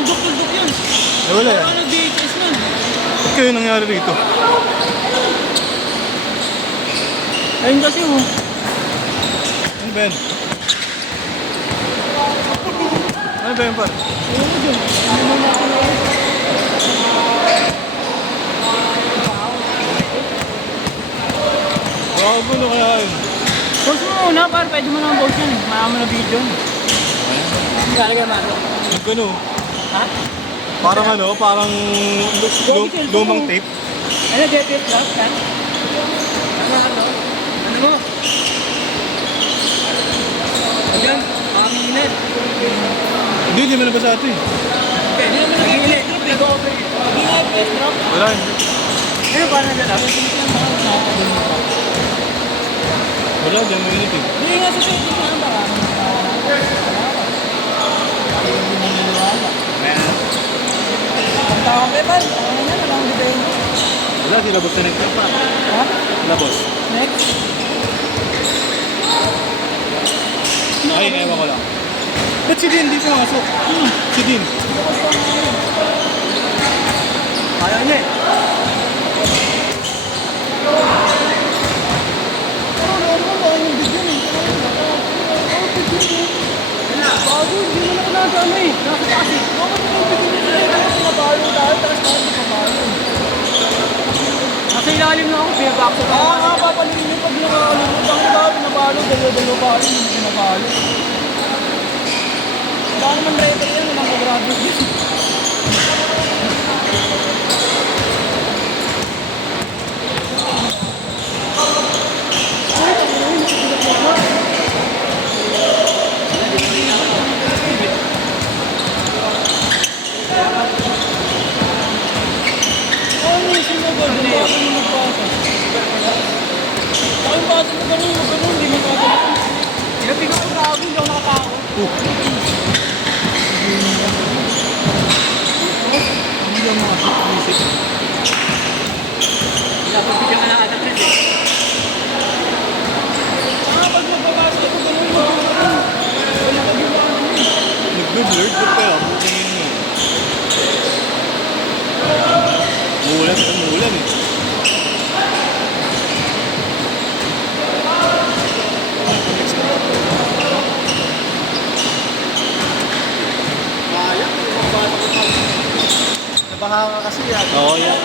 tuldok-tuldok yun. Eh, wala yan. Parang nag-DHS nun. Ba't kayo nangyari rito? Ayun kasi oh. Ano ba yan? Ano ba yan, par? Ayun mo dyan. Ano mo natin ngayon? Bago na kaya yun. Post mo muna par, pwede mo naman post yan eh. Marami na video. Lalagay mo ito. Nagano? Ha? Parang ano, parang lumang tape. Ano, debit lang? Yan? Ano? Ano mo? Ayan, panginit. Hindi mo nabasa ito eh. Pwede naman nag-i-electric. Nag-i-electric. Wala, hindi. Ano ba na dyan? Wala, di mo init eh. Hindi nga sa settings na ang baka. Hindi mo niniwala. Ang tawag kay Pan, ano yan? Walang debate. Wala, di labos na next pa. Ha? Labos. Next? Ay, ewan ko lang. Ba't si Din? Di pumasok. Si Din. Ayaw niya eh. Bago, hindi mo na kinagano eh. Nasa kasi. Pinabalo tayo, tapos bakit di pabalo? Nasa ilalim na ako, pinabakso ka. Nga, papalingin yung pag nakakalimutan ko dahil pinabalo, dalawa balo, hindi pinabalo. Wala naman refer yan, walang kagrado din. Nag-blurred ko pa ako. Tingin mo. Umuulan eh. Nabaha ka kasi yan. Oo, yan.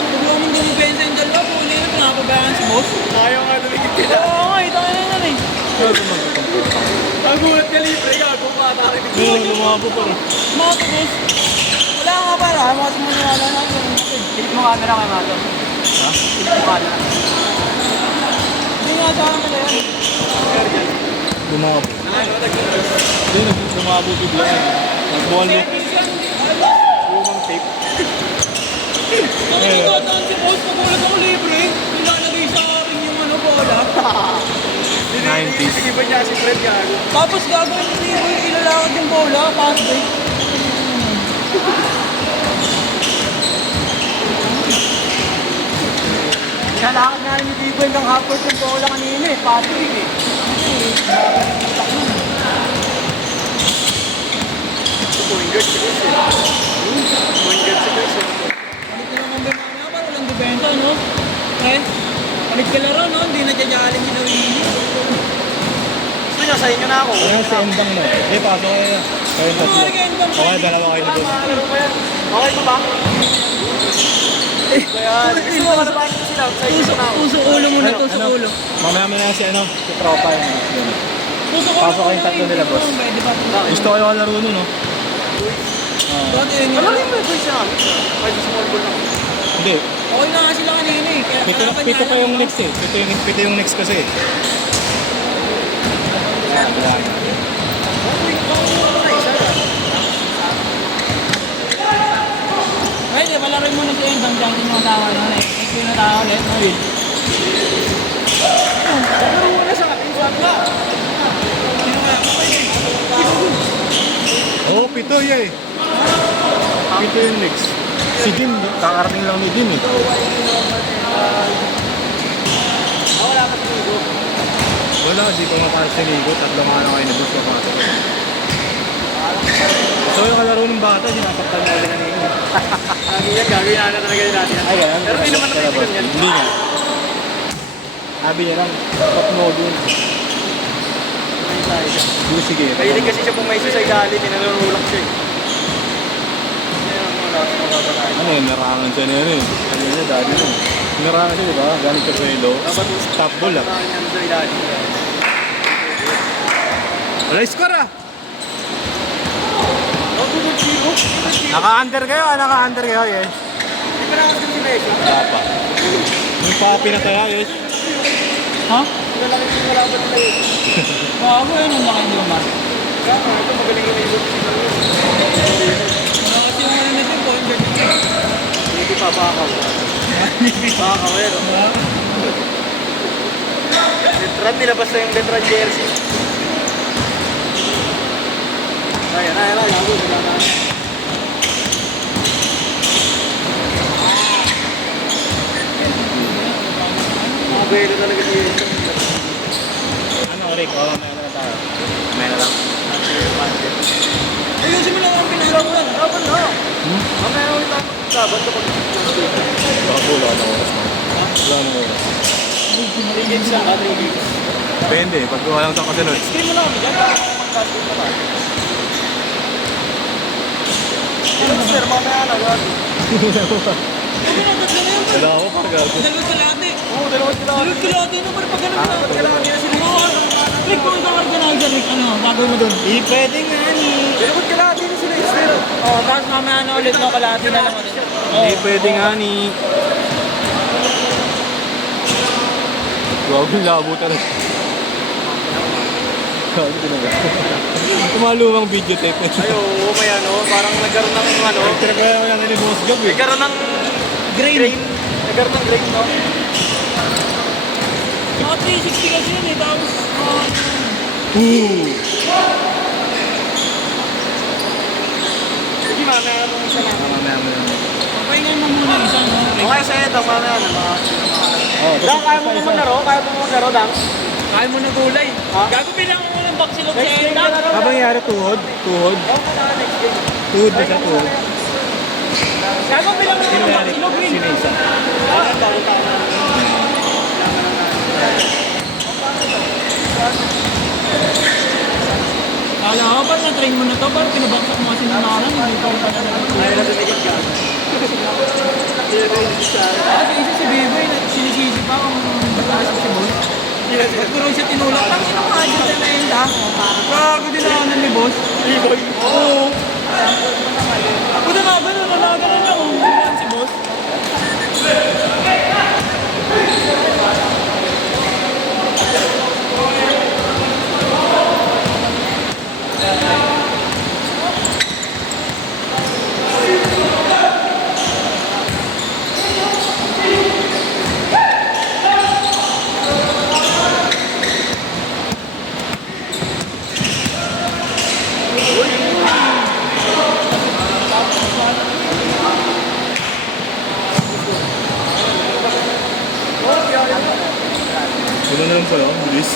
Huwag mo mong dumibensa yung dalawa, kung hindi na pinapabayaan si boss. Ayaw nga dumikit kita. Oo nga, ito nga na eh. Nagulat ka libre, gago pa, narinig ko. Ngayon, lumabo pa rin. Mga to, boss. Wala nga para, mga simunala na yun. Silip mo camera kay Mato. Ha? Silip mo camera. Hindi nga sa akin nila yan. Lumabo. Hindi, lumabo bigla eh. Nag-wall look. Lumang tape. Nakikitataan si boss, pagulat ako libre. Nilalagay sa akin yung ano, bola. 90s. Iba niya si Fred gago. Tapos gagawin mo libre, ilalakad yung bola, pass break. Nilalakad nga ni Digo hanggang half-court yung bola kanina eh, pass break eh. Point guard si Chris eh. Point guard si Chris eh. Palit na naman ba mamaya para walang debenta, no? Eh, palit ka laro, no? Hindi na jajalin si Nawini. Gusto niya, sa inyo na ako. Ayan, si Endang na. Eh, pasok kayo. Kayo tatlo. Okay, dalawa kayo na boss. Okay ko ba? Kaya, gusto mo ka na ba sila? Tusok ulo muna, tusok ulo. Mamaya mo na si ano, si tropa yun. Tusok ulo Pasok kayong tatlo nila, boss. Gusto kayo kalaro nun, no? Alam mo yung boys namin? Kahit small ball lang. Hindi. Okay na nga sila kanina eh. Pito pa yung next eh. Pito yung next kasi. Ay, di, palaroin mo na si Endang dyan. Sino ang tawa na? Ito yung natawa ulit. Palaro mo na sa ating sabla. Sino kaya? Oo, pito yan eh. Pito yung next. Si Din, kakarating lang ni Din eh. Wala pa si Nigo. Wala, di ko makakas si Nigo. Tatlo nga na kayo na gusto ko. So yung kalaro laro ng bata, sinasaktan mo ulit kanina. Lagi yan, gagawin na talaga yun natin. Ay, ganun. Pero hindi naman napipigan yan. Hindi nga. Sabi niya lang, top module. May tayo siya. Sige. Mahilig kasi siya pumayso sa ilalim, nanunulak siya eh. Yan ang mga lakas mababatayan. Ano yun, narangan siya niya eh. Ano niya, dati nun. Narangan siya, di ba? Galing ka sa ilo. Top ball ah. Nakin yan sa ilalim. Wala score ah! Oh, good zero. Naka-under kayo, naka-under kayo, yes. Hindi pa naman si Messi. Wala pa. Yung pa pinataya, yes. Ha? Lalaki yung kalaban nila yun. Bago yun ang laki niyo, Mar. Kaya ito magaling yung ibon sila yun. Wala kasi yung ano natin po, yung ganyan. Hindi pa, bakaw. Bakaw eh, no? Letran, nilabas na yung Letran jersey. Ayan, gago, wala na. Mga belo talaga siya yun. Ano, Rick? Oo, may ano na tayo. May na lang. Ayusin mo lang ang pinahirap mo lang. Laban na. Mamaya ulit ako maglaban kapag Baka po, wala na oras mo. Wala na oras. 3 games lang ka, 3 games. Depende, pag walang sa kasunod. Screen mo na kami dyan para mag-casting ka ba? Sir, mamaya na yan. Ano na, tatlo na yan, Wala ako pa, gago. Dalawang kalate. Oo, dalawang sila. Dalawang kalate na, pag ganun na. Kalate na sila. Rick, kung isang organizer, Rick, ano, gagawin mo doon? Hindi pwede nga ni. Dalawang kalate na sila, sir. Oo, tapos mamaya na ulit, no, kalate na lang ulit. Hindi pwede nga ni... Gago, labo talaga. Gago talaga. Tumalumang video tape. Ay, oo, may ano, parang nagkaroon ng ano. Pinagkaya ko natin ni Boss Gab eh. Nagkaroon ng grain. Nagkaroon ng grain, no? Mga 360 kasi yun eh, tapos... Sige, mamaya nung isa lang. Mamaya mo lang. Papahingan mo muna isa, no? Okay, sa ito, mamaya na mga... Oh, Dang, kaya mo na maglaro? Kaya mo maglaro, Dang? Kaya mo na gulay. Gago bilang mo ng baksilog sa enda. Habang nangyari tuhod? Tuhod? Oo, na next game. Tuhod ba siya tuhod? Gago bilang mo ng baksilog, Win. Sinisa. Bagong taon na. Kala ko ba na-train mo na to? Parang pinabaksak mo kasi nanaran. Hindi ko pa na nag-train. Ayaw na tumigit ka. Kasi isa si Beboy, sinisisi pa kung bagasok si Boy. Ba't ko rin siya tinulak? Pang ino ka siya sa naenda. Gago din ako nun ni Boss. Beboy? Oo. Ako na nga ba? Nalaganan ako. Buwan si Boss. Wala na lang pala, bilis.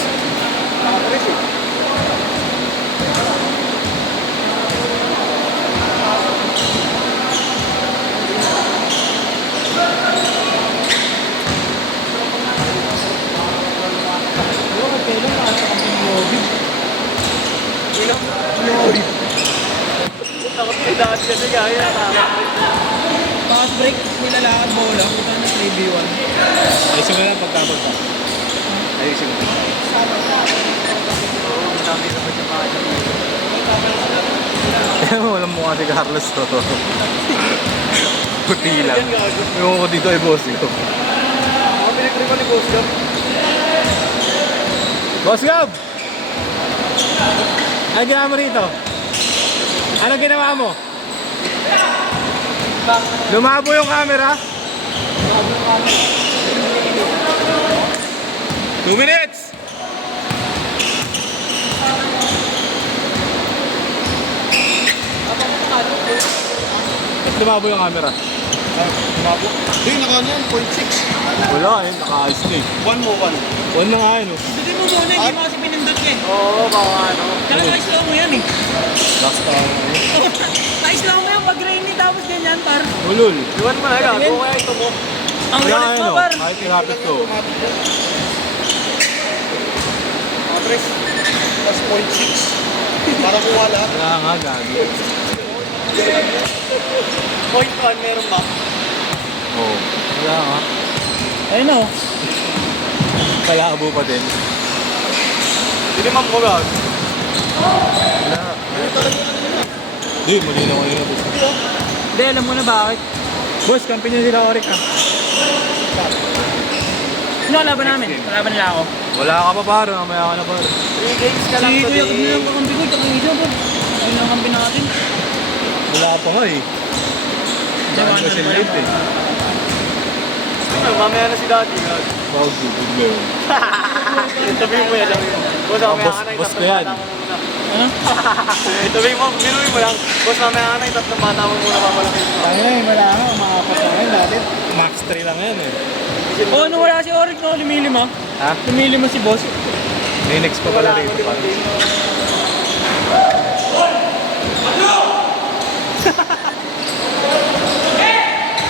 Takot kay dati kasi kaya pass break, nilalakad bola. Puta na 3v1. Ayusin mo lang pagkabag pa. Ayusin mo. Madami na ba siya paano? Kaya mo, walang mukha si Carlos to. Puti lang. Ewan ko dito ay boss ko. Ako pinag-tripan ni Boss Gab. Boss Gab! Ano ginawa mo rito? Ano ginawa mo? Lumabo yung camera? 2 minutes! Ba't lumabo yung camera? Mabo. Hindi, naka-ano yan, 0.6. Wala eh, nakaayos na eh. 1 mo, 1. 1 na nga yun oh. Hindi mo muna, hindi mo kasi pinindot niya eh. Oo, baka ano. Talaga slow mo yan eh. Last time. Nais lang mo yung pag-rainy tapos ganyan, par. Ulul. Iwan mo na yan. Tingin. Kung kaya ito mo. Ang Wala ulit mo, ano, par. kahit ilapit ko. Mga tres. Plus 0.6. Para kuha lahat. Wala nga, gagi. 0.1 meron ba? Oo. Wala nga. Ayun o. Kalabo pa din. Hindi ma'am ko ba? Wala. Di, malinaw ko yun. Hindi, alam mo na bakit. Boss, kampi niyo sila Orik ah. Ano laban namin? Laban nila ako. Wala ka pa paro, mamaya ka na paro. 3 games ka lang Si Kuya today. Kagno lang kakampi ko, tsaka yung isa po. Ayun ang kampi natin. Wala pa nga eh. Dahil Diba, ko siya ano ba late eh. Ano, mamaya na si daddy. Wow, good ba yun? Sabihin mo yan, sabihin mo. Boss, mamaya boss- ka na boss ko yan. Ano? Sabihin mo, binuhin mo lang. Boss, mamaya ka na yung tatlong bata mo muna papalakin mo. Kaya eh, wala nga, mga kapatid natin. Max 3 lang yan eh. Oo, nung wala si Oric, no, lumilim ha. Ha? Lumilim si boss. May next pa pala rito.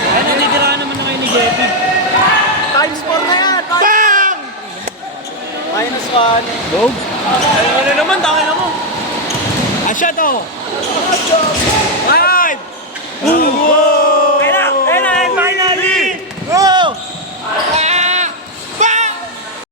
Ay, natitira naman na kayo ni Jetty. Times 4 na yan! Bang! Minus 1. Dog? Ay, ano naman, tangin na mo. Asya to! Alright! Wow!